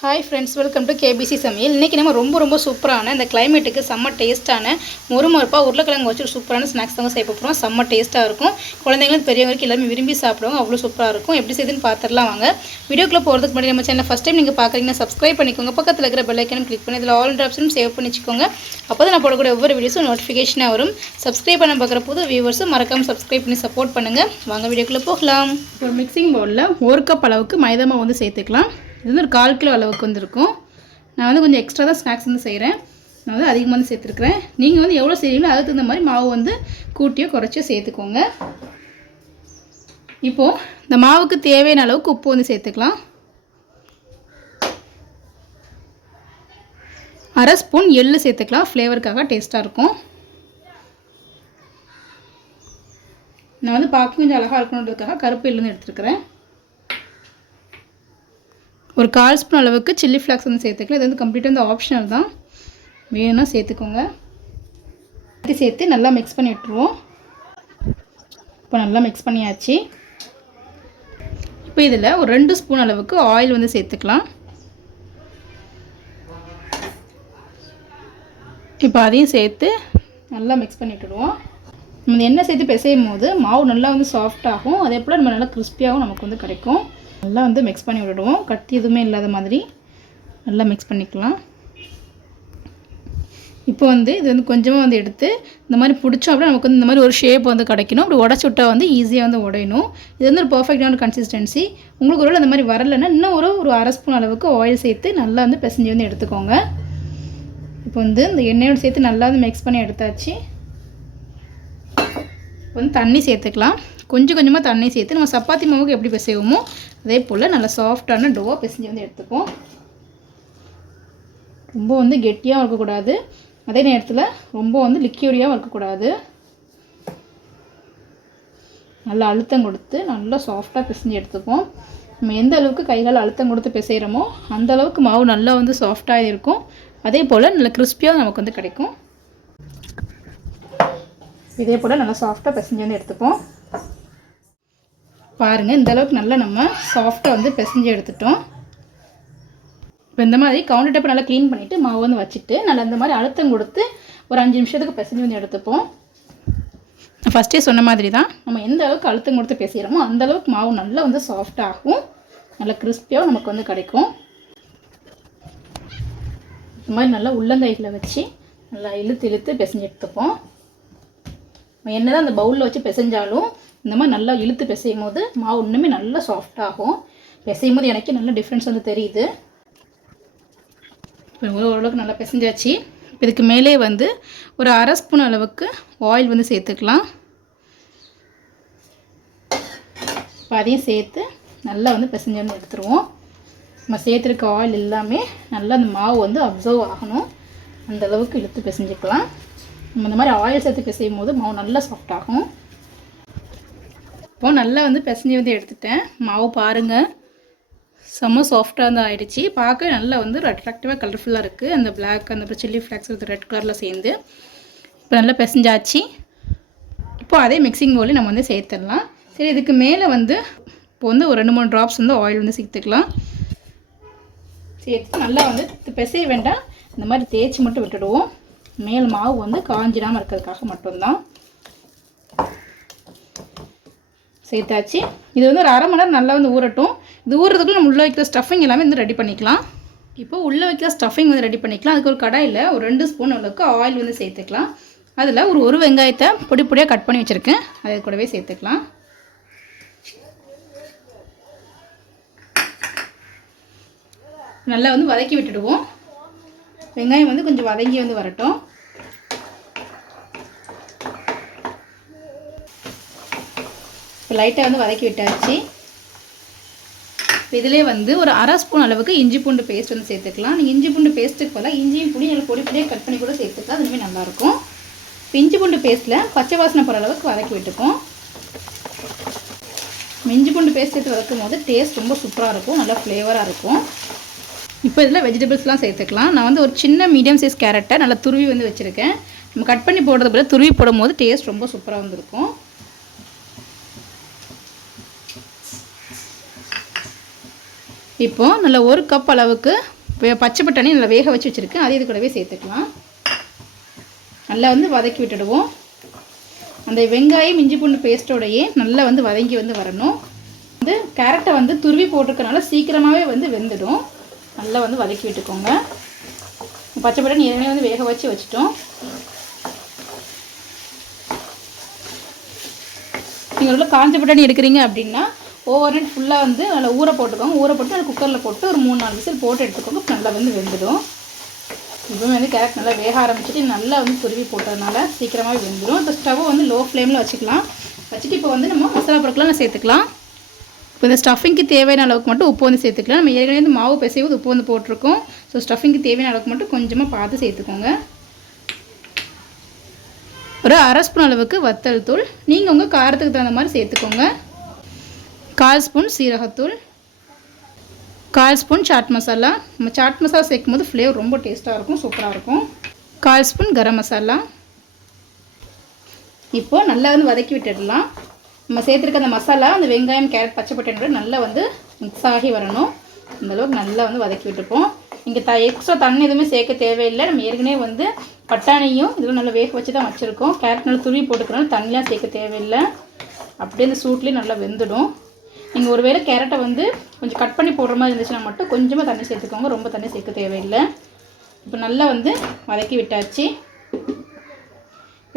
Hi friends, welcome to KBC சமையல். இன்றைக்கி நம்ம ரொம்ப சூப்பரான இந்த கிளைமேட்டுக்கு செம்ம டேஸ்ட்டான மொறுமொறுப்பாக உருளைக்கிழங்கு வச்சு சூப்பரான ஸ்நாக்ஸ் தாங்க செய்ய போகிறோம். செம்ம டேஸ்ட்டாக இருக்கும். குழந்தைங்களுக்கு பெரியவங்களுக்கு எல்லாமே விரும்பி சாப்பிடுவாங்க. அவ்வளோ சூப்பராக இருக்கும். எப்படி செய்யுதுன்னு பார்த்துடலாம் வாங்க. வீடியோக்குள்ளே போகிறதுக்கு முன்னாடி நம்ம சேனல் ஃபஸ்ட் டைம் நீங்கள் பார்க்குறீங்கன்னா சப்ஸ்கிரைப் பண்ணிக்கோங்க. பக்கத்தில் இருக்கிற பெல் ஐக்கனும் கிளிக் பண்ணி இதில் ஆல் ஆப்ஷனும் சேவ் பண்ணி வச்சுக்கோங்க. அப்போ தான் நான் போடக்கூடிய ஒவ்வொரு வீடியோஸும் நோட்டிஃபிகேஷனாக வரும். சப்ஸ்கிரைப் பண்ண பார்க்குற புது வியூவர்ஸும் மறக்காமல் சப்ஸ்கிரைப் பண்ணி சப்போர்ட் பண்ணுங்கள். வாங்க வீடியோக்குள்ளே போகலாம். ஒரு மிக்சிங் பவுலில் 1 கப் அளவுக்கு மைதா மாவு வந்து சேர்த்துக்கலாம். இது வந்து ஒரு 1/4 கிலோ அளவுக்கு வந்துருக்கும். நான் வந்து கொஞ்சம் எக்ஸ்ட்ரா தான் ஸ்நாக்ஸ் வந்து செய்கிறேன். நான் வந்து அதிகமாக வந்து சேர்த்துருக்குறேன். நீங்கள் வந்து எவ்வளோ செய்கிறீங்களோ அதுக்கு தகுந்த மாதிரி மாவு வந்து கூட்டியோ குறைச்சியோ சேர்த்துக்கோங்க. இப்போது இந்த மாவுக்கு தேவையான அளவுக்கு உப்பு வந்து சேர்த்துக்கலாம். 1/2 ஸ்பூன் எள்ளு சேர்த்துக்கலாம். ஃப்ளேவருக்காக டேஸ்ட்டாக இருக்கும். நான் வந்து பார்க்க கொஞ்சம் அழகாக இருக்கணுன்றதுக்காக கருப்பு எள்ளுன்னு எடுத்துருக்கிறேன். ஒரு 1/4 ஸ்பூன் அளவுக்கு சில்லி ஃப்ளாக்ஸ் வந்து சேர்த்துக்கலாம். இது வந்து கம்ப்ளீட்டாக வந்து ஆப்ஷனல் தான், வேணும்னா சேர்த்துக்கோங்க. சேர்த்து நல்லா மிக்ஸ் பண்ணி விட்டுருவோம். இப்போ நல்லா மிக்ஸ் பண்ணியாச்சு. இப்போ இதில் ஒரு 2 ஸ்பூன் அளவுக்கு ஆயில் வந்து சேர்த்துக்கலாம். இப்போ அதையும் சேர்த்து நல்லா மிக்ஸ் பண்ணி விட்டுருவோம். நம்ம எண்ணெய் சேர்த்து பிசையும் போது மாவு நல்லா வந்து சாஃப்டாகும். அதே போல் நம்ம நல்லா கிறிஸ்பியாகவும் நமக்கு வந்து கிடைக்கும். நல்லா வந்து மிக்ஸ் பண்ணி விட்டுடுவோம். கட்டி எதுவுமே இல்லாத மாதிரி நல்லா மிக்ஸ் பண்ணிக்கலாம். இப்போ வந்து இது வந்து கொஞ்சமாக வந்து எடுத்து இந்த மாதிரி பிடிச்சோம் அப்படின்னா நமக்கு வந்து இந்த மாதிரி ஒரு ஷேப் வந்து கிடைக்கணும். அப்படி உடச்சி விட்டால் வந்து ஈஸியாக வந்து உடையணும். இது வந்து ஒரு பர்ஃபெக்டான கன்சிஸ்டன்சி. உங்களுக்கு ஒரு அந்த மாதிரி வரலைன்னா இன்னும் ஒரு 1/2 ஸ்பூன் அளவுக்கு ஆயில் சேர்த்து நல்லா வந்து பிசைஞ்சு வந்து எடுத்துக்கோங்க. இப்போ வந்து இந்த எண்ணெயோடு சேர்த்து நல்லா வந்து மிக்ஸ் பண்ணி எடுத்தாச்சு. இப்போ வந்து தண்ணி சேர்த்துக்கலாம். கொஞ்சமாக தண்ணி சேர்த்து நம்ம சப்பாத்தி மாவுக்கு எப்படி பிசைவோமோ அதே போல் நல்லா சாஃப்டான டோவாக பிசைஞ்சு வந்து எடுத்துப்போம். ரொம்ப வந்து கெட்டியாகவும் இருக்கக்கூடாது, அதே நேரத்தில் ரொம்ப வந்து லிக்யூரியாகவும் இருக்கக்கூடாது. நல்லா அழுத்தம் கொடுத்து நல்லா சாஃப்டாக பிசைஞ்சு எடுத்துப்போம். நம்ம எந்த அளவுக்கு கைகால் அழுத்தம் கொடுத்து பிசைகிறோமோ அந்த அளவுக்கு மாவு நல்லா வந்து சாஃப்டாக இருக்கும். அதே போல் நல்லா கிறிஸ்பியாக நமக்கு வந்து கிடைக்கும். இதே போல் நல்லா சாஃப்டாக பிசைஞ்சு வந்து எடுத்துப்போம். பாருங்கள், இந்த அளவுக்கு நல்லா நம்ம சாஃப்டாக வந்து பிசைஞ்சு எடுத்துட்டோம். இப்போ இந்த மாதிரி கவுண்டர் டாப்பை நல்லா க்ளீன் பண்ணிவிட்டு மாவு வந்து வச்சுட்டு நல்லா இந்த மாதிரி அழுத்தம் கொடுத்து ஒரு 5 நிமிஷத்துக்கு பிசைஞ்சு வந்து எடுத்துப்போம். ஃபஸ்ட்டே சொன்ன மாதிரி தான், நம்ம எந்த அளவுக்கு அழுத்தம் கொடுத்து பிசைகிறோமோ அந்த அளவுக்கு மாவு நல்லா வந்து சாஃப்டாகும், நல்லா கிறிஸ்பியாகவும் நமக்கு வந்து கிடைக்கும். இந்த மாதிரி நல்லா உள்ளங்கைகளை வச்சு நல்லா இழுத்து பிசைஞ்சு எடுத்துப்போம். என்ன தான் அந்த பவுலில் வச்சு பிசைஞ்சாலும் இந்த மாதிரி நல்லா இழுத்து பிசையும் போது மாவு இன்னுமே நல்லா சாஃப்டாகும். பிசையும் போது எனக்கு நல்ல டிஃப்ரென்ஸ் வந்து தெரியுது. இப்போ ஓரளவுக்கு நல்லா பிசைஞ்சாச்சு. இதுக்கு மேலே வந்து ஒரு 1/2 ஸ்பூன் அளவுக்கு ஆயில் வந்து சேர்த்துக்கலாம். இப்போ அதையும் சேர்த்து நல்லா வந்து பிசைஞ்சு வந்து எடுத்துருவோம். நம்ம சேர்த்துருக்க ஆயில் எல்லாமே நல்லா அந்த மாவு வந்து அப்சர்வ் ஆகணும், அந்த அளவுக்கு இழுத்து பிசைஞ்சிக்கலாம். நம்ம இந்த மாதிரி ஆயில் சேர்த்து பிசையும் போது மாவு நல்லா சாஃப்டாகும். இப்போ நல்லா வந்து பிசைஞ்சு வந்து எடுத்துட்டேன். மாவு பாருங்கள், செம்ம சாஃப்டாக வந்து ஆகிடுச்சி. பார்க்க நல்லா வந்து அட்ராக்டிவாக கலர்ஃபுல்லாக இருக்குது. அந்த பிளாக் அந்த சில்லி ஃப்ளாக்ஸ் வந்து ரெட் கலரில் சேர்ந்து இப்போ நல்லா பிசைஞ்சாச்சு. இப்போ அதே மிக்சிங் பவுலில் நம்ம வந்து சேர்த்துடலாம். சரி, இதுக்கு மேலே வந்து இப்போ வந்து ஒரு 2-3 ட்ராப்ஸ் வந்து ஆயில் வந்து சேர்த்துக்கலாம். சேர்த்து நல்லா வந்து பிசைய வேண்டாம், இந்த மாதிரி தேய்ச்சி மட்டும் விட்டுடுவோம். மேல் மாவு வந்து காஞ்சிடாமல் இருக்கிறதுக்காக மட்டும்தான் சேர்த்தாச்சு. இது வந்து ஒரு 1/2 மணி நேரம் நல்லா வந்து ஊறட்டும். இது ஊறுறதுக்குள்ள நம்ம உள்ளே வைக்கிற ஸ்டஃபிங் எல்லாமே வந்து ரெடி பண்ணிக்கலாம். இப்போ உள்ளே வைக்கிற ஸ்டஃபிங் வந்து ரெடி பண்ணிக்கலாம். அதுக்கு ஒரு கடாயில் ஒரு 2 ஸ்பூன் அளவுக்கு ஆயில் வந்து சேர்த்துக்கலாம். அதில் ஒரு வெங்காயத்தை பொடியாக கட் பண்ணி வச்சுருக்கேன், அதை கூடவே சேர்த்துக்கலாம். நல்லா வந்து வதக்கி விட்டுடுவோம். வெங்காயம் வந்து கொஞ்சம் வதங்கி வந்து வரட்டும். இப்போ லைட்டாக வந்து வதக்கி விட்டாச்சு. இதிலே வந்து ஒரு 1/2 ஸ்பூன் அளவுக்கு இஞ்சி பூண்டு பேஸ்ட் வந்து சேர்த்துக்கலாம். நீங்கள் இஞ்சி பூண்டு பேஸ்ட்டுக்கு போல் இஞ்சியும் புளி நல்லா பொடியாக கட் பண்ணி கூட சேர்த்துக்கலாம், அதுவுமே நல்லாயிருக்கும். இப்போ இஞ்சி பூண்டு பேஸ்ட்டில் பச்சை வாசனை போகிற அளவுக்கு வதக்கி விட்டுப்போம். இஞ்சி பூண்டு பேஸ்ட் சேர்த்து வதக்கும் போது டேஸ்ட் ரொம்ப சூப்பராக இருக்கும், நல்லா ஃப்ளேவராக இருக்கும். இப்போ இதில் வெஜிடபிள்ஸ்லாம் சேர்த்துக்கலாம். நான் வந்து ஒரு சின்ன மீடியம் சைஸ் கேரட்டை நல்லா துருவி வந்து வச்சுருக்கேன். நம்ம கட் பண்ணி போடுறது போல துருவி போடும் போது டேஸ்ட் ரொம்ப சூப்பராக வந்துருக்கும். இப்போது நல்லா 1 கப் அளவுக்கு பச்சை பட்டாணி நல்லா வேக வச்சு வச்சுருக்கேன். அது இது கூடவே சேர்த்துக்கலாம். நல்லா வந்து வதக்கி விட்டுடுவோம். அந்த வெங்காயம் இஞ்சி பூண்டு பேஸ்ட்டோடையே நல்லா வந்து வதங்கி வந்து வரணும். வந்து கேரட்டை வந்து துருவி போட்டிருக்கனால சீக்கிரமாகவே வந்து வெந்துடும். நல்லா வந்து வதக்கி விட்டுக்கோங்க. பச்சை பட்டாணி ஏற்கனவே வந்து வேக வச்சு வச்சுட்டோம். நீங்கள் உள்ள காஞ்ச பட்டாணி எடுக்கிறீங்க அப்படின்னா ஓவர் நைட் ஃபுல்லாக வந்து நல்லா ஊற போட்டுக்கோங்க. ஊற போட்டு அது குக்கரில் போட்டு ஒரு 3-4 விசில் போட்டு எடுத்துக்கோங்க. நல்லா வந்து வெந்துடும். இப்போவே வந்து கேரட் நல்லா வேக ஆரம்பிச்சுட்டு நல்லா வந்து துருவி போட்டதுனால சீக்கிரமாகவே வெந்துடும். இப்போ ஸ்டவ்வை வந்து லோ ஃப்ளேமில் வச்சுக்கலாம். வச்சுட்டு இப்போ வந்து நம்ம மசாலா பொருட்கள்லாம் சேர்த்துக்கலாம். இப்போ இந்த ஸ்டஃபிங்க்கு தேவையான அளவுக்கு மட்டும் உப்பு வந்து சேர்த்துக்கலாம். நம்ம ஏற்கனவே வந்து மாவு பிசைவது உப்பு வந்து போட்டிருக்கோம். ஸோ ஸ்டஃபிங்க்கு தேவையான அளவுக்கு மட்டும் கொஞ்சமாக பார்த்து சேர்த்துக்கோங்க. ஒரு 1/2 ஸ்பூன் அளவுக்கு வத்தல் தூள், நீங்கள் உங்கள் காரத்துக்கு தகுந்த மாதிரி சேர்த்துக்கோங்க. 1/4 ஸ்பூன் சீரகத்தூள், 1/4 ஸ்பூன் சாட் மசாலா. நம்ம சாட் மசாலா சேர்க்கும் போது ஃப்ளேவர் ரொம்ப டேஸ்ட்டாக இருக்கும், சூப்பராக இருக்கும். 1/4 ஸ்பூன் கரம் மசாலா. இப்போது நல்லா வந்து வதக்கி விட்டுடலாம். நம்ம சேர்த்துருக்க அந்த மசாலா அந்த வெங்காயம் கேரட் பச்சை பட்டாணியோட நல்லா வந்து மிக்ஸ் ஆகி வரணும். அந்தளவுக்கு நல்லா வந்து வதக்கி விட்டுப்போம். இங்கே எக்ஸ்ட்ரா தண்ணி எதுவுமே சேர்க்க தேவையில்லை. நம்ம ஏற்கனவே வந்து பட்டாணியும் இதெல்லாம் நல்லா வேக வச்சு தான் வச்சுருக்கோம். கேரட் நல்லா துருவி போட்டுக்கிறனால தண்ணிலாம் சேர்க்க தேவையில்லை. அப்படியே இந்த சூட்லேயும் நல்லா வெந்துடும். நீங்கள் ஒருவேளை கேரட்டை வந்து கொஞ்சம் கட் பண்ணி போடுற மாதிரி இருந்துச்சுன்னா மட்டும் கொஞ்சமாக தண்ணி சேர்த்துக்கோங்க. ரொம்ப தண்ணி சேர்க்க தேவையில்லை. இப்போ நல்லா வந்து வதக்கி விட்டாச்சு.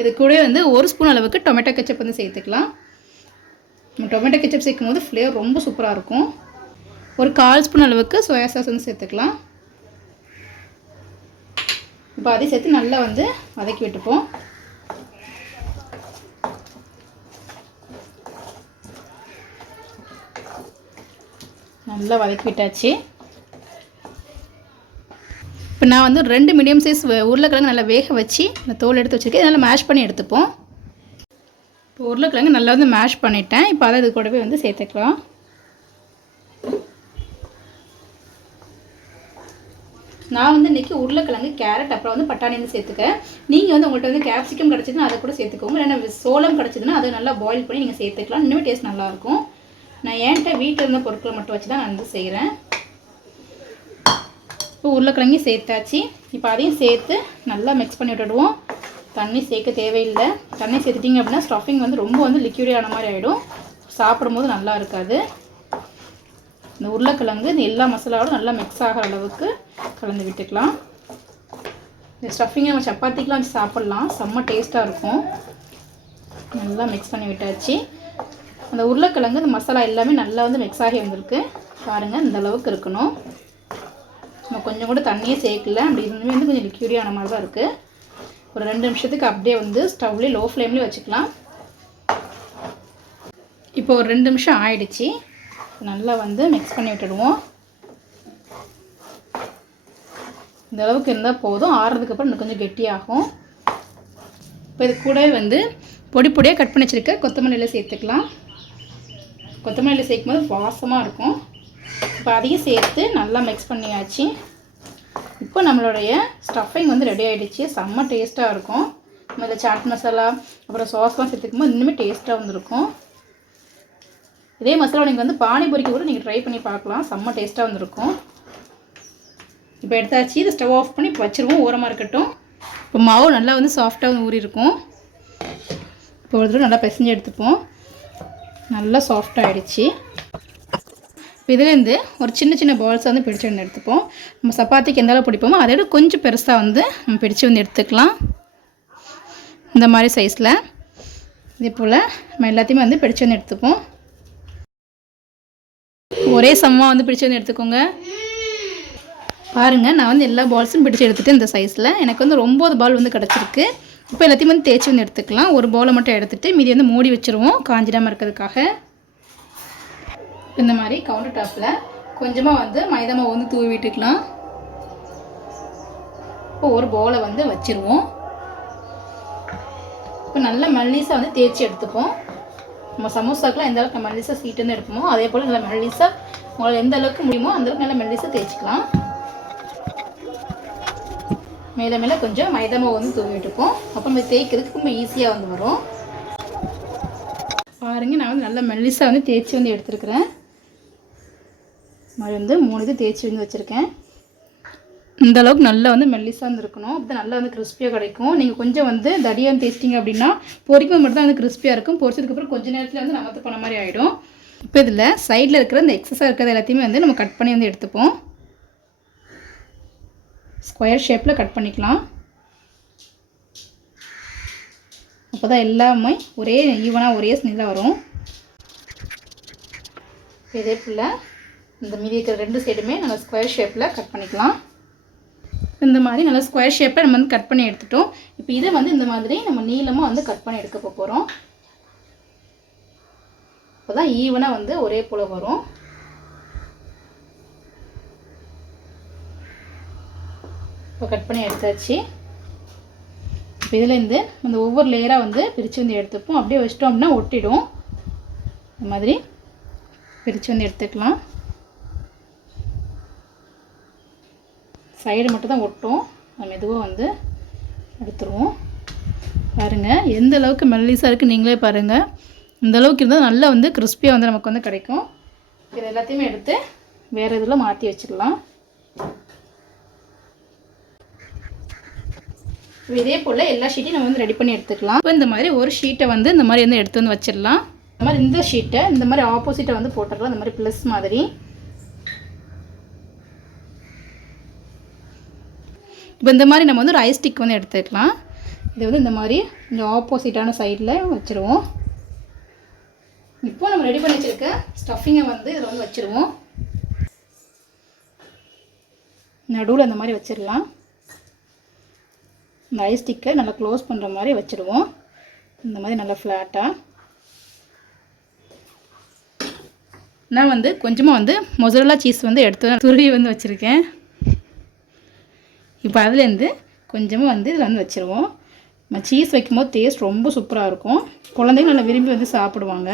இது கூட வந்து 1 ஸ்பூன் அளவுக்கு டொமேட்டோ கெச்சப் வந்து சேர்த்துக்கலாம். நம்ம டொமேட்டோ கெச்சப் சேர்க்கும் போது ஃப்ளேவர் ரொம்ப சூப்பராக இருக்கும். ஒரு 1/4 ஸ்பூன் அளவுக்கு சோயா சாஸ் வந்து சேர்த்துக்கலாம். இப்போ அதையும் சேர்த்து நல்லா வந்து வதக்கி விட்டுப்போம். நல்லா வதக்கி விட்டாச்சு. இப்போ நான் வந்து 2 மீடியம் சைஸ் உருளைக்கிழங்கு நல்லா வேக வச்சு அந்த தோல் எடுத்து வச்சுருக்கேன். நல்லா மேஷ் பண்ணி எடுத்துப்போம். இப்போ உருளைக்கிழங்கு நல்லா வந்து மேஷ் பண்ணிட்டேன். இப்போ அதை இது கூடவே வந்து சேர்த்துக்கலாம். நான் வந்து இன்றைக்கி உருளைக்கிழங்கு கேரட் அப்புறம் வந்து பட்டாணி வந்து சேர்த்துக்கேன். நீங்கள் வந்து உங்கள்கிட்ட வந்து கேப்சிகம் கிடச்சிதுன்னா அதை கூட சேர்த்துக்கோங்க. இல்லைன்னா சோளம் கிடச்சிதுன்னா அதை நல்லா பாயில் பண்ணி நீங்கள் சேர்த்துக்கலாம். இன்னுமே டேஸ்ட் நல்லாயிருக்கும். நான் என்கிட்ட வீட்டில் இருந்த பொருட்களை மட்டும் வச்சு தான் நான் வந்து செய்கிறேன். இப்போ உருளைக்கிழங்கையும் சேர்த்தாச்சு. இப்போ அதையும் சேர்த்து நல்லா மிக்ஸ் பண்ணி விட்டுடுவோம். தண்ணி சேர்க்க தேவையில்லை. தண்ணி சேர்த்துட்டிங்க அப்படின்னா ஸ்டஃபிங் வந்து ரொம்ப வந்து லிக்யூடியான மாதிரி ஆகிடும். சாப்பிடும்போது நல்லா இருக்காது. இந்த உருளைக்கிழங்கு இந்த எல்லா மசாலாவோடும் நல்லா மிக்ஸ் ஆகிற அளவுக்கு கலந்து விட்டுக்கலாம். இந்த ஸ்டஃபிங்கை நம்ம சப்பாத்திக்கெலாம் வச்சு சாப்பிட்லாம். செம்ம டேஸ்ட்டாக இருக்கும். நல்லா மிக்ஸ் பண்ணி விட்டாச்சு. அந்த உருளைக்கிழங்கு இந்த மசாலா எல்லாமே நல்லா வந்து மிக்ஸ் ஆகி வந்திருக்கு. பாருங்கள், இந்த அளவுக்கு இருக்கணும். நம்ம கொஞ்சம் கூட தண்ணியே சேர்க்கல. அப்படி இருந்துமே வந்து கொஞ்சம் லிக்யூடியான மாதிரி தான் இருக்குது. ஒரு 2 நிமிஷத்துக்கு அப்படியே வந்து ஸ்டவ்லேயே லோ ஃப்ளேம்லேயே வச்சுக்கலாம். இப்போ ஒரு 2 நிமிஷம் ஆயிடுச்சு. நல்லா வந்து மிக்ஸ் பண்ணி விட்டுடுவோம். இந்த அளவுக்கு இருந்தால் போதும். ஆறுறதுக்கப்புறம் இன்னும் கொஞ்சம் கெட்டியாகும். இப்போ இது கூடவே வந்து பொடி பொடியாக கட் பண்ணி வச்சுருக்க கொத்தமல்லியில் சேர்த்துக்கலாம். கொத்தமல்லியில் சேர்க்கும் போது வாசமாக இருக்கும். இப்போ அதையும் சேர்த்து நல்லா மிக்ஸ் பண்ணியாச்சு. இப்போ நம்மளுடைய ஸ்டஃபிங் வந்து ரெடி ஆகிடுச்சு. செம்ம டேஸ்ட்டாக இருக்கும். நம்ம இதில் சாட் மசாலா அப்புறம் சாஸ்லாம் சேர்த்துக்கும் போது இன்னுமே டேஸ்ட்டாக வந்துருக்கும். இதே மசாலா நீங்கள் வந்து பானிபூரிக்கு கூட நீங்கள் ட்ரை பண்ணி பார்க்கலாம். செம்ம டேஸ்ட்டாக வந்துருக்கும். இப்போ எடுத்தாச்சு. இதை ஸ்டவ் ஆஃப் பண்ணி இப்போ வச்சுருவோம். ஓரமாக இருக்கட்டும். இப்போ மாவு நல்லா வந்து சாஃப்டாக வந்து ஊறி இருக்கும். இப்போ ஒரு தடவை நல்லா பிசைஞ்சு எடுத்துப்போம். நல்லா சாஃப்டாக ஆகிடுச்சு. இப்போ இதுலேருந்து ஒரு சின்ன சின்ன பால்ஸை வந்து பிடிச்சி வந்து எடுத்துப்போம். நம்ம சப்பாத்திக்கு எந்த அளவு பிடிப்போமோ அதை விட கொஞ்சம் பெருசாக வந்து நம்ம பிடிச்சி வந்து எடுத்துக்கலாம். இந்த மாதிரி சைஸில் இதே போல் நம்ம எல்லாத்தையுமே வந்து பிடிச்சி வந்து எடுத்துப்போம். ஒரே சமமாக வந்து பிடிச்சி வந்து எடுத்துக்கோங்க. பாருங்கள், நான் வந்து எல்லா பால்ஸும் பிடிச்சி எடுத்துகிட்டு இந்த சைஸில் எனக்கு வந்து 9 பால் வந்து கிடச்சிருக்கு. இப்போ எல்லாத்தையும் வந்து தேய்ச்சி வந்து எடுத்துக்கலாம். ஒரு பவுலை மட்டும் எடுத்துகிட்டு மீதி வந்து மூடி வச்சுருவோம் காஞ்சிடாமல் இருக்கிறதுக்காக. இந்த மாதிரி கவுண்டர் டாப்பில் கொஞ்சமாக வந்து மைதா மாவு வந்து தூவி விட்டுக்கலாம். இப்போ ஒரு பவுலை வந்து வச்சுருவோம். இப்போ நல்லா மல்லிசாக வந்து தேய்ச்சி எடுத்துப்போம். நம்ம சமோசாக்கெலாம் எந்த அளவுக்கு மெல்லிசாக சீட்டு வந்து எடுப்போமோ அதே போல் நல்லா மெல்லிசாக உங்களால் எந்த அளவுக்கு முடியுமோ அந்தளவுக்கு நல்லா மெல்லிசாக தேய்ச்சிக்கலாம். மேலே மேலே கொஞ்சம் மைதா மாவு வந்து தூவி விட்டுப்போம். அப்போ நம்ம தேய்க்கிறதுக்கு ரொம்ப ஈஸியாக வந்து வரும். பாருங்கள், நான் வந்து நல்லா மெல்லிசாக வந்து தேய்ச்சி வந்து எடுத்துருக்குறேன். மாதிரி வந்து 3 இது தேய்ச்சி வந்து வச்சுருக்கேன். இந்த அளவுக்கு நல்லா வந்து மெல்லிசாக இருந்துருக்கணும். அப்போ நல்லா வந்து கிறிஸ்பியாக கிடைக்கும். நீங்கள் கொஞ்சம் வந்து தடியாக தேய்ச்சிட்டிங்க அப்படின்னா பொரிக்கும் மட்டும் தான் வந்து கிறிஸ்பியாக இருக்கும். பொரிச்சதுக்கப்புறம் கொஞ்சம் நேரத்தில் வந்து நமத்து பண்ண மாதிரி ஆகிடும். இப்போ இதில் சைடில் இருக்கிற இந்த எக்ஸஸாக இருக்கிறது எல்லாத்தையுமே வந்து நம்ம கட் பண்ணி வந்து எடுத்துப்போம். ஸ்கொயர் ஷேப்பில் கட் பண்ணிக்கலாம். அப்போ தான் எல்லாமே ஒரே ஈவனாக ஒரே ஸ்னில் வரும். இதே போல் இந்த மீதி இருக்கிற 2 சைடுமே நம்ம ஸ்கொயர் ஷேப்பில் கட் பண்ணிக்கலாம். இந்த மாதிரி நல்லா ஸ்கொயர் ஷேப்பில் நம்ம வந்து கட் பண்ணி எடுத்துட்டோம். இப்போ இதை வந்து இந்த மாதிரி நம்ம நீளமாக வந்து கட் பண்ணி எடுக்க போகிறோம். அப்போ தான் ஈவனாக வந்து ஒரே போல் வரும். இப்போ கட் பண்ணி எடுத்தாச்சு. இப்போ இதுலேருந்து அந்த ஒவ்வொரு லேயராக வந்து பிரித்து வந்து எடுத்துப்போம். அப்படியே வச்சிட்டோம் அப்படின்னா ஒட்டிடும். இந்த மாதிரி பிரித்து வந்து எடுத்துக்கலாம். சைடு மட்டும் தான் ஒட்டும். நம்ம மெதுவாக வந்து எடுத்துருவோம். பாருங்கள் எந்த அளவுக்கு மெல்லிஸாக இருக்குது நீங்களே பாருங்கள். இந்த அளவுக்கு இருந்தால் நல்லா வந்து கிறிஸ்பியாக வந்து நமக்கு வந்து கிடைக்கும். இது எல்லாத்தையுமே எடுத்து வேறு இதில் மாற்றி வச்சுக்கலாம். இதே போல் எல்லா ஷீட்டையும் நம்ம வந்து ரெடி பண்ணி எடுத்துக்கலாம். இப்போ இந்த மாதிரி ஒரு ஷீட்டை வந்து இந்த மாதிரி வந்து எடுத்து வந்து வச்சிடலாம். இந்த மாதிரி இந்த ஷீட்டை இந்த மாதிரி ஆப்போசிட்டை வந்து போட்டுடலாம். இந்த மாதிரி ப்ளஸ் மாதிரி. இப்போ இந்த மாதிரி நம்ம வந்து ஒரு ஐஸ் ஸ்டிக் வந்து எடுத்துக்கலாம். இது வந்து இந்த மாதிரி இந்த ஆப்போசிட்டான சைடில் வச்சுருவோம். இப்போ நம்ம ரெடி பண்ணி வச்சுருக்க ஸ்டஃபிங்கை வந்து இதில் வந்து வச்சுருவோம். நடுவில் இந்த மாதிரி வச்சிடலாம். இந்த ஐஸ் ஸ்டிக்கை நல்லா க்ளோஸ் பண்ணுற மாதிரி வச்சுடுவோம். இந்த மாதிரி நல்லா ஃப்ளாட்டாக. நான் வந்து கொஞ்சமாக வந்து மொசரல்லா சீஸ் வந்து எடுத்து துருவி வந்து வச்சுருக்கேன். இப்போ அதுலேருந்து கொஞ்சமாக வந்து இதில் வந்து வச்சுருவோம். நம்ம சீஸ் வைக்கும்போது டேஸ்ட் ரொம்ப சூப்பராக இருக்கும். குழந்தைங்க நல்லா விரும்பி வந்து சாப்பிடுவாங்க.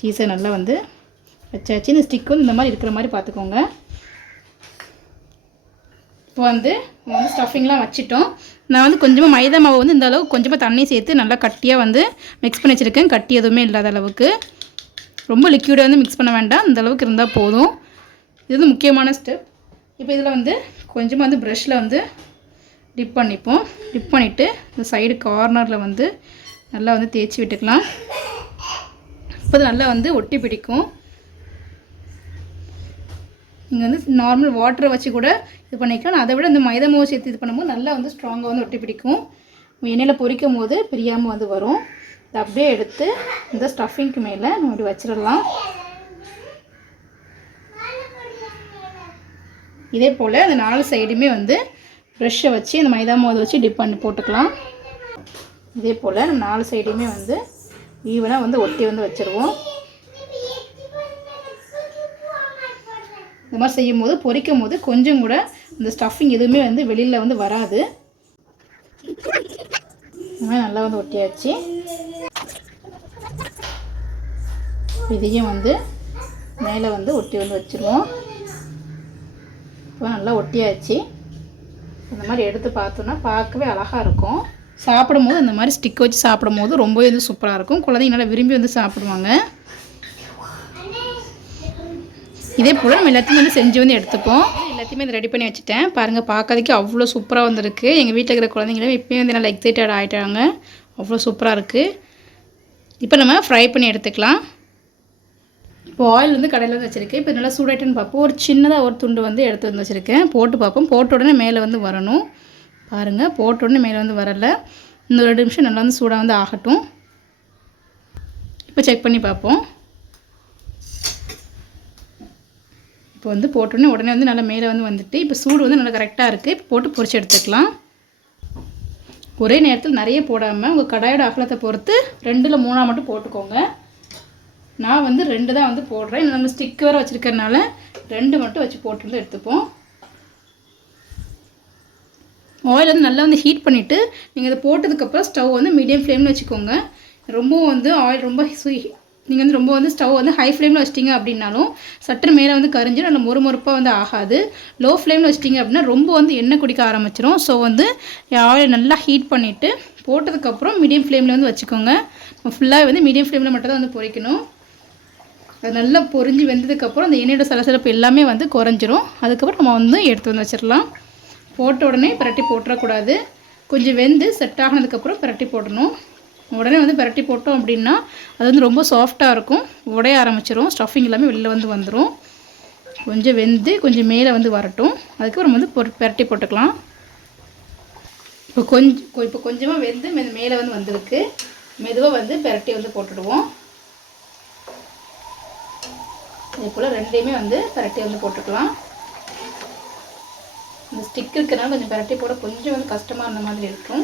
சீஸை நல்லா வந்து வச்சாச்சு. இந்த ஸ்டிக் வந்து இந்த மாதிரி இருக்கிற மாதிரி பார்த்துக்கோங்க. இப்போ வந்து ஸ்டஃபிங்லாம் வச்சுட்டோம். நான் வந்து கொஞ்சமாக மைதா மாவு வந்து இந்த அளவுக்கு கொஞ்சமாக தண்ணி சேர்த்து நல்லா கட்டியாக வந்து மிக்ஸ் பண்ணி வச்சுருக்கேன். கட்டி எதுவுமே இல்லாத அளவுக்கு. ரொம்ப லிக்யூடாக வந்து மிக்ஸ் பண்ண வேண்டாம். இந்த அளவுக்கு இருந்தால் போதும். இது வந்து முக்கியமான ஸ்டெப். இப்போ இதில் வந்து கொஞ்சமாக வந்து ப்ரஷ்ஷில் வந்து டிப் பண்ணிப்போம். டிப் பண்ணிவிட்டு இந்த சைடு கார்னரில் வந்து நல்லா வந்து தேய்ச்சி விட்டுக்கலாம். இப்போ நல்லா வந்து ஒட்டி பிடிக்கும். நீங்கள் வந்து நார்மல் வாட்டரை வச்சு கூட இது பண்ணிக்கலாம். அதை விட இந்த மைதா மாவு சேர்த்து இது பண்ணும்போது நல்லா வந்து ஸ்ட்ராங்காக வந்து ஒட்டி பிடிக்கும். எண்ணெயில் பொரிக்கும் போது பிரியாமல் வந்து வரும். இதை அப்படியே எடுத்து இந்த ஸ்டஃபிங்க்கு மேலே நம்ம இப்படி வச்சிடலாம். இதே போல் அந்த 4 சைடுமே வந்து ப்ரெஷ்ஷை வச்சு இந்த மைதா மாவு வச்சு டிப் பண்ணி போட்டுக்கலாம். இதே போல் நம்ம 4 சைடுமே வந்து ஈவனாக வந்து ஒட்டி வந்து வச்சுருவோம். இந்த மாதிரி செய்யும் போது பொரிக்கும் போது கொஞ்சம் கூட இந்த ஸ்டஃபிங் எதுவுமே வந்து வெளியில் வந்து வராது. இந்த மாதிரி நல்லா வந்து ஒட்டியாச்சு. இதையும் வந்து மேலே வந்து ஒட்டி வந்து வச்சுருவோம். இப்போ நல்லா ஒட்டியாச்சு. இந்த மாதிரி எடுத்து பார்த்தோன்னா பார்க்கவே அழகாக இருக்கும். சாப்பிடும்போது இந்த மாதிரி ஸ்டிக் வச்சு சாப்பிடும்போது ரொம்பவே வந்து சூப்பராக இருக்கும். குழந்தைங்க நல்லா விரும்பி வந்து சாப்பிடுவாங்க. இதே போல் நம்ம எல்லாத்தையும் வந்து செஞ்சு வந்து எடுத்துப்போம். எல்லாத்தையுமே வந்து ரெடி பண்ணி வச்சுட்டேன். பாருங்கள் பார்க்கறதுக்கு அவ்வளோ சூப்பராக வந்துருக்கு. எங்கள் வீட்டில் இருக்கிற குழந்தைங்களும் இப்போயும் வந்து நல்லா எக்ஸைட்டட் ஆகிட்டாங்க. அவ்வளோ சூப்பராக இருக்குது. இப்போ நம்ம ஃப்ரை பண்ணி எடுத்துக்கலாம். இப்போ ஆயில் வந்து கடையில் வந்து வச்சுருக்கேன். இப்போ நல்லா சூடாயிட்டுன்னு பார்ப்போம். ஒரு சின்னதாக ஒரு துண்டு வந்து எடுத்து வந்து வச்சுருக்கேன். போட்டு பார்ப்போம். போட்ட உடனே மேலே வந்து வரணும். பாருங்கள் போட்ட உடனே மேலே வந்து வரலை. இன்னும் 2 நிமிஷம் நல்லா வந்து சூடாக வந்து ஆகட்டும். இப்போ செக் பண்ணி பார்ப்போம். இப்போ வந்து போட்டோடனே உடனே வந்து நல்லா மேலே வந்து வந்துட்டு இப்போ சூடு வந்து நல்லா கரெக்டாக இருக்குது. இப்போ போட்டு பொரிச்சு எடுத்துக்கலாம். ஒரே நேரத்தில் நிறைய போடாமல் உங்கள் கடாயோட அகலத்தை பொறுத்து 2ல் 3 மட்டும் போட்டுக்கோங்க. நான் வந்து 2 தான் வந்து போடுறேன். நம்ம ஸ்டிக் வேறு வச்சுருக்கறனால 2 மட்டும் வச்சு போட்டு வந்து எடுத்துப்போம். ஆயில் வந்து நல்லா வந்து ஹீட் பண்ணிவிட்டு நீங்கள் இதை போட்டதுக்கப்புறம் ஸ்டவ் வந்து மீடியம் ஃப்ளேமில் வச்சுக்கோங்க. ரொம்பவும் வந்து ஆயில் ரொம்ப நீங்கள் வந்து ரொம்ப வந்து ஸ்டவ் வந்து ஹை ஃப்ளேமில் வச்சிட்டிங்க அப்படின்னாலும் சற்று மேலே வந்து கரிஞ்சிடும், நல்ல மொறுமொறுப்பாக வந்து ஆகாது. லோ ஃப்ளேமில் வச்சிட்டிங்க அப்படின்னா ரொம்ப வந்து எண்ணெய் குடிக்க ஆரம்பிச்சிடும். ஸோ வந்து ஆயில் நல்லா ஹீட் பண்ணிவிட்டு போட்டதுக்கப்புறம் மீடியம் ஃப்ளேமில் வந்து வச்சுக்கோங்க. ஃபுல்லாக வந்து மீடியம் ஃப்ளேமில் மட்டும் தான் வந்து பொரிக்கணும். அது நல்லா பொரிஞ்சு வெந்ததுக்கப்புறம் அந்த எண்ணெயோட சலசலப்பு எல்லாமே வந்து குறைஞ்சிரும். அதுக்கப்புறம் நம்ம வந்து எடுத்து வந்து வச்சிடலாம். போட்ட உடனே பிரட்டி போட்டுறக்கூடாது. கொஞ்சம் வெந்து செட் ஆகினதுக்கப்புறம் பிரட்டி போடணும். உடனே வந்து பிரட்டி போட்டோம் அப்படின்னா அது வந்து ரொம்ப சாஃப்டாக இருக்கும், உடைய ஆரம்பிச்சிடும், ஸ்டஃபிங் எல்லாமே வெளில வந்து வந்துடும். கொஞ்சம் வெந்து கொஞ்சம் மேலே வந்து வரட்டும், அதுக்கப்புறம் வந்து பிரட்டி போட்டுக்கலாம். இப்போ கொஞ்சமாக வெந்து மேலே வந்து வந்திருக்கு. மெதுவாக வந்து பிரட்டி வந்து போட்டுடுவோம். இதே போல் ரெண்டையுமே வந்து பிரட்டி வந்து போட்டுக்கலாம். இந்த ஸ்டிக் இருக்கிறனால கொஞ்சம் பிரட்டி போட கொஞ்சம் வந்து கஷ்டமாக இருந்த மாதிரி இருக்கும்.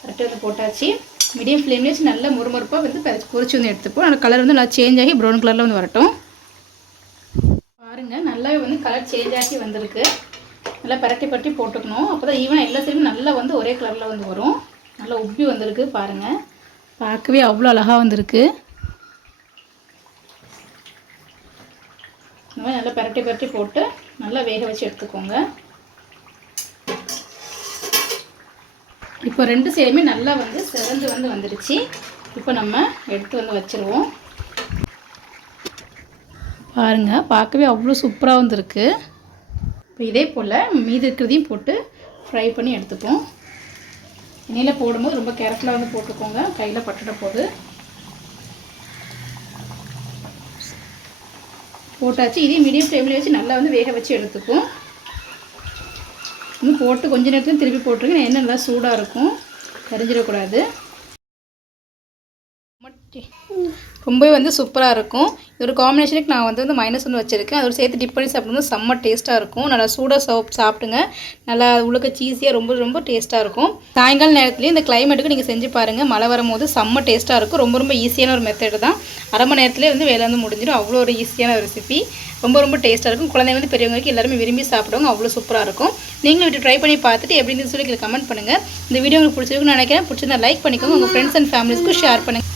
பிரட்டி வந்து போட்டாச்சு. மீடியம் ஃப்ளேம்லேயே வச்சு நல்லா முறுமுறுப்பாக வந்து பொரிச்சு வந்து எடுத்துப்போம். அந்த கலர் வந்து நல்லா சேஞ்ச் ஆகி ப்ரௌன் கலரில் வந்து வரட்டும். பாருங்கள், நல்லாவே வந்து கலர் சேஞ்ச் ஆகி வந்திருக்கு. நல்லா பிரட்டி போட்டுக்கணும். அப்போ தான் ஈவனாக எல்லா சைடும் நல்லா வந்து ஒரே கலரில் வந்து வரும். நல்லா உப்பி வந்திருக்கு பாருங்கள், பார்க்கவே அவ்வளோ அழகாக வந்திருக்கு. இந்த மாதிரி நல்லா பிரட்டி போட்டு நல்லா வேக வச்சு எடுத்துக்கோங்க. இப்போ ரெண்டு சைடுமே நல்லா வந்து சிறந்து வந்து வந்துடுச்சு. இப்போ நம்ம எடுத்து வந்து வச்சுருவோம். பாருங்கள், பார்க்கவே அவ்வளோ சூப்பராக வந்துருக்கு. இப்போ இதே போல் மீதி இருக்கிறதையும் போட்டு ஃப்ரை பண்ணி எடுத்துப்போம். எண்ணெயில் போடும்போது ரொம்ப கேர்ஃபுல்லாக வந்து போட்டுக்கோங்க, கையில் பட்டுட போது. போட்டாச்சு. இதே மீடியம் ஃப்ளேமில் வச்சு நல்லா வந்து வேக வச்சு எடுத்துப்போம். இன்னும் போட்டு கொஞ்ச நேரத்தில் திருப்பி போட்டுருங்க, எண்ணெய் நல்லா சூடாக இருக்கும், கரிஞ்சிடக்கூடாது. ரொம்பவே வந்து சூப்பராக இருக்கும். இதோட காம்பினேஷனுக்கு நான் வந்து மைனஸ் வந்து வச்சுருக்கேன். அதோட சேர்த்து டிப் பண்ணி சாப்பிடும்போது செம்ம டேஸ்ட்டாக இருக்கும். நல்லா சூடாக சாப்பிட்டுங்க, நல்லா உள்ள சீஸியாக ரொம்ப டேஸ்ட்டாக இருக்கும். சாயங்கால நேரத்துலேயும் இந்த கிளைமேட்டுக்கு நீங்கள் செஞ்சு பாருங்கள். மழை வரும்போது செம்ம டேஸ்ட்டாக இருக்கும். ரொம்ப ஈஸியான ஒரு மெத்தட் தான். அரை மணி நேரத்துலேயே வந்து வேலை வந்து முடிஞ்சிடும். அவ்வளோ ஒரு ஈஸியான ஒரு ரெசிபி, ரொம்ப டேஸ்ட்டாக இருக்கும். குழந்தைங்க வந்து பெரியவங்களுக்கு எல்லாருமே விரும்பி சாப்பிடுவாங்க. அவ்வளோ சூப்பராக இருக்கும். நீங்களும் வீட்டு ட்ரை பண்ணி பார்த்துட்டு எப்படின்னு சொல்லி கமெண்ட் பண்ணுங்கள். இந்த வீடியோ உங்களுக்கு பிடிச்சிருக்குன்னு நினைக்கிறேன். பிடிச்சிருந்தா லைக் பண்ணிக்கோங்க, உங்கள் ஃப்ரெண்ட்ஸ் அண்ட் ஃபேமிலிஸ்க்கு ஷேர் பண்ணுங்கள்.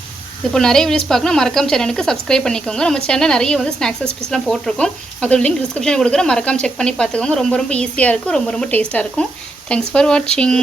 இப்போ நிறைய வீடியோஸ் பார்க்கணும், மறக்காம சேனலுக்கு சப்ஸ்கிரைப் பண்ணிக்கோங்க. நம்ம சேனல் நிறைய வந்து ஸ்நாக்ஸ் ரெசிபிஸ்லாம் போட்டிருக்கோம். அதோட லிங்க் டிஸ்கிரிப்ஷனில் கொடுக்குறேன், மறக்காம செக் பண்ணி பார்த்துக்கோங்க. ரொம்ப ஈஸியாக இருக்கும், ரொம்ப டேஸ்ட்டாக இருக்கும். தேங்க்ஸ் ஃபார் வாட்சிங்.